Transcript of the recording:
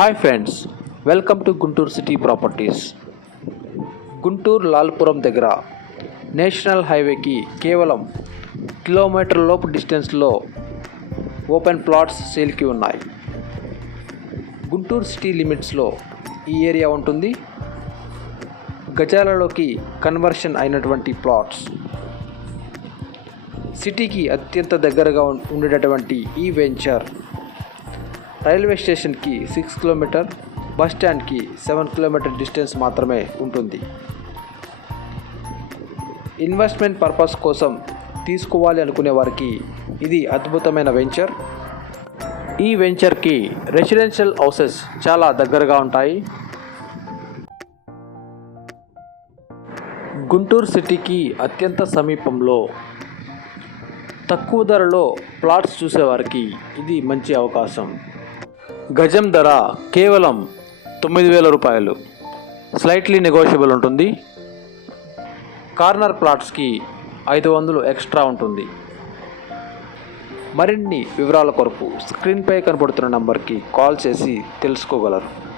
Hi friends welcome to Guntur city properties. Guntur Lalpuram దగ్గర national హైవేకి కేవలం kilometre లోపు డిస్టెన్స్లో ఓపెన్ ప్లాట్స్ సేల్కి ఉన్నాయి. గుంటూరు సిటీ లిమిట్స్లో ఈ ఏరియా ఉంటుంది. గజాలలోకి కన్వర్షన్ అయినటువంటి ప్లాట్స్. సిటీకి అత్యంత దగ్గరగా ఉండేటటువంటి ఈ వెంచర్ రైల్వే స్టేషన్కి సిక్స్ కిలోమీటర్ బస్ స్టాండ్కి సెవెన్ కిలోమీటర్ డిస్టెన్స్ మాత్రమే ఉంటుంది. ఇన్వెస్ట్మెంట్ పర్పస్ కోసం తీసుకోవాలి అనుకునే వారికి ఇది అద్భుతమైన వెంచర్. ఈ వెంచర్కి రెసిడెన్షియల్ హౌసెస్ చాలా దగ్గరగా ఉంటాయి. గుంటూరు సిటీకి అత్యంత సమీపంలో తక్కువ ధరలో ప్లాట్స్ చూసేవారికి ఇది మంచి అవకాశం. గజం ధర కేవలం తొమ్మిది వేల రూపాయలు. స్లైట్లీ నెగోషియబుల్ ఉంటుంది. కార్నర్ ప్లాట్స్కి ఐదు వందలు ఎక్స్ట్రా ఉంటుంది. మరిన్ని వివరాల కొరకు స్క్రీన్పై కనబడుతున్న నంబర్కి కాల్ చేసి తెలుసుకోగలరు.